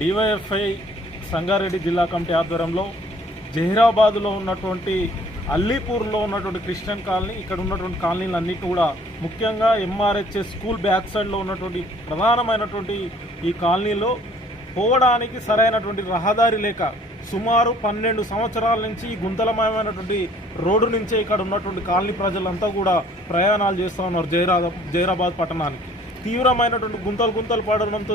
DYFI Sangareddy జిల్లా committee ఆధ్వర్యంలో జహీరాబాద్లో ఉన్నటువంటి అల్లీపూర్లో ఉన్నటువంటి క్రిస్టియన్ కాలనీ, ఇక్కడ ఉన్నటువంటి కాలనీలన్నిటి కూడా ముఖ్యంగా ఎంఆర్హెచ్ఎస్ స్కూల్ బ్యాక్ సైడ్లో ఉన్నటువంటి ప్రధానమైనటువంటి ఈ కాలనీలో పోవడానికి సరైనటువంటి రహదారి లేక సుమారు 12 సంవత్సరాల నుంచి ఈ గుంతలమయమైనటువంటి రోడ్డు నుంచే ఇక్కడ ఉన్నటువంటి కాలనీ ప్రజలంతా కూడా ప్రయాణాలు చేస్తూ ఉన్నారు జహీరాబాద్ పట్టణానికి. తీవ్రమైనటువంటి గుంతలు పడడంతో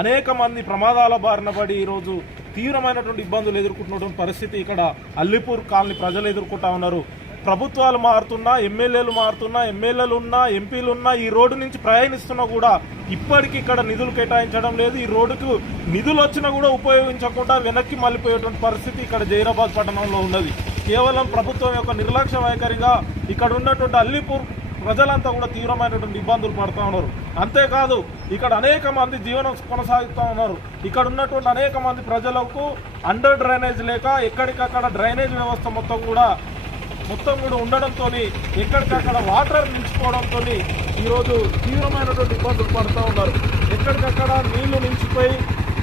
అనేక మంది ప్రమాదాల బారిన పడి ఈరోజు తీవ్రమైనటువంటి ఇబ్బందులు ఎదుర్కొంటున్నటువంటి పరిస్థితి ఇక్కడ అల్లీపూర్ కాలనీ ప్రజలు ఎదుర్కొంటా ఉన్నారు. ప్రభుత్వాలు మారుతున్నా, ఎమ్మెల్యేలు మారుతున్నా, ఎమ్మెల్యేలు ఉన్నా, ఎంపీలు ఉన్నా ఈ రోడ్డు నుంచి ప్రయాణిస్తున్నా కూడా ఇప్పటికీ ఇక్కడ నిధులు కేటాయించడం లేదు. ఈ రోడ్డుకు నిధులు వచ్చినా కూడా ఉపయోగించకుండా వెనక్కి మళ్ళీపోయేటువంటి పరిస్థితి ఇక్కడ జహీరాబాద్ పట్టణంలో ఉన్నది. కేవలం ప్రభుత్వం యొక్క నిర్లక్ష్య వైఖరిగా ఇక్కడ ఉన్నటువంటి అల్లీపూర్ ప్రజలంతా కూడా తీవ్రమైనటువంటి ఇబ్బందులు పడుతూ ఉన్నారు. అంతేకాదు ఇక్కడ అనేక మంది జీవనం కొనసాగుతూ ఉన్నారు. ఇక్కడ ఉన్నటువంటి అనేక మంది ప్రజలకు అండర్ డ్రైనేజ్ లేక ఎక్కడికక్కడ డ్రైనేజ్ వ్యవస్థ మొత్తం కూడా ఉండడంతో ఎక్కడికక్కడ వాటర్ నిలిచిపోవడంతో ఈరోజు తీవ్రమైనటువంటి ఇబ్బందులు పడుతూ ఉన్నారు. ఎక్కడికక్కడ నీళ్లు నిలిచిపోయి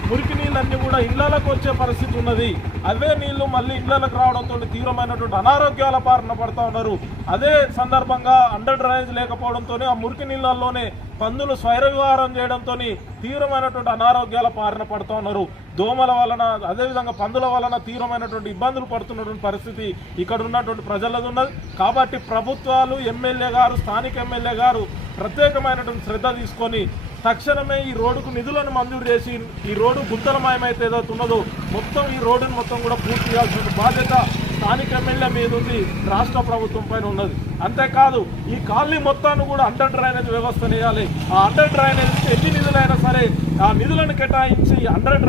మురికి నీళ్ళన్నీ కూడా ఇళ్లలకు వచ్చే పరిస్థితి ఉన్నది. అవే నీళ్లు మళ్ళీ ఇళ్లకు రావడంతో తీవ్రమైనటువంటి అనారోగ్యాల బారిన పడుతూ ఉన్నారు. అదే సందర్భంగా అండర్ డ్రైనేజ్ లేకపోవడంతో ఆ మురికి నీళ్ళల్లోనే పందులు స్వైర విహారం చేయడంతో తీవ్రమైనటువంటి అనారోగ్యాల బారిన పడుతూ ఉన్నారు. దోమల వలన, అదేవిధంగా పందుల వలన తీవ్రమైనటువంటి ఇబ్బందులు పడుతున్నటువంటి పరిస్థితి ఇక్కడ ఉన్నటువంటి ప్రజలది ఉన్నది. కాబట్టి ప్రభుత్వాలు, ఎమ్మెల్యే గారు, స్థానిక ఎమ్మెల్యే గారు ప్రత్యేకమైనటువంటి శ్రద్ధ తీసుకొని తక్షణమే ఈ రోడ్డుకు నిధులను మంజూరు చేసి ఈ రోడ్డు గుంతలమయమైతే ఏదైతే ఉన్నదో మొత్తం ఈ రోడ్డును మొత్తం కూడా పూర్తి చేయాల్సిన బాధ్యత స్థానిక ఎమ్మెల్యే మీద ఉంది, రాష్ట్ర ప్రభుత్వం పైన ఉన్నది. అంతేకాదు ఈ కాలనీ మొత్తాన్ని కూడా అండర్ డ్రైనేజ్ వ్యవస్థ వేయాలి. ఆ అండర్ డ్రైనేజ్ ఎన్ని నిధులైనా సరే ఆ నిధులను కేటాయించి అండర్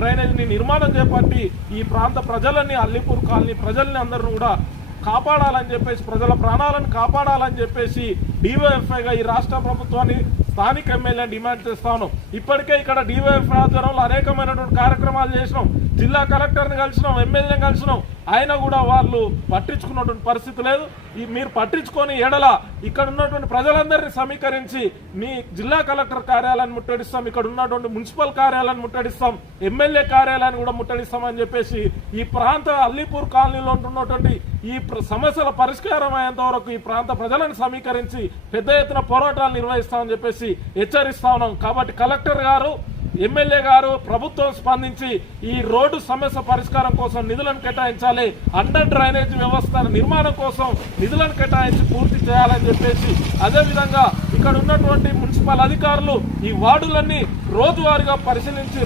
డ్రైనేజ్ని నిర్మాణం చేపట్టి ఈ ప్రాంత ప్రజలని, అల్లీపూర్ కాలనీ ప్రజల్ని అందరూ కూడా కాపాడాలని చెప్పేసి, ప్రజల ప్రాణాలను కాపాడాలని చెప్పేసి డివైఎఫ్ఐగా ఈ రాష్ట్ర ప్రభుత్వాన్ని, స్థానిక ఎమ్మెల్యేని డిమాండ్ చేస్తాను. ఇప్పటికే ఇక్కడ డివైఎఫ్ఐ ఆధ్వర్యంలో అనేకమైనటువంటి కార్యక్రమాలు చేసినాం. జిల్లా కలెక్టర్ని కలిసినాం, ఎమ్మెల్యేని కలిసినాం. ఆయన కూడా వాళ్ళు పట్టించుకున్నటువంటి పరిస్థితి లేదు. మీరు పట్టించుకొని ఎడల ఇక్కడ ఉన్నటువంటి ప్రజలందరినీ సమీకరించి మీ జిల్లా కలెక్టర్ కార్యాలయాన్ని ముట్టడిస్తాం, ఇక్కడ ఉన్నటువంటి మున్సిపల్ కార్యాలయాన్ని ముట్టడిస్తాం, ఎమ్మెల్యే కార్యాలయాన్ని కూడా ముట్టడిస్తామని చెప్పేసి ఈ ప్రాంత అల్లీపూర్ కాలనీలో ఉంటున్నటువంటి ఈ సమస్యల పరిష్కారం అయ్యేంత వరకు ఈ ప్రాంత ప్రజలను సమీకరించి పెద్ద ఎత్తున పోరాటాలు నిర్వహిస్తామని చెప్పేసి హెచ్చరిస్తా ఉన్నాం. కాబట్టి కలెక్టర్ గారు, ఎమ్మెల్యే గారు, ప్రభుత్వం స్పందించి ఈ రోడ్డు సమస్య పరిష్కారం కోసం నిధులను కేటాయించాలి. అండర్ డ్రైనేజ్ వ్యవస్థ నిర్మాణం కోసం నిధులను కేటాయించి పూర్తి చేయాలని చెప్పేసి, అదేవిధంగా ఇక్కడ ఉన్నటువంటి మున్సిపల్ అధికారులు ఈ వార్డులన్నీ రోజువారీగా పరిశీలించి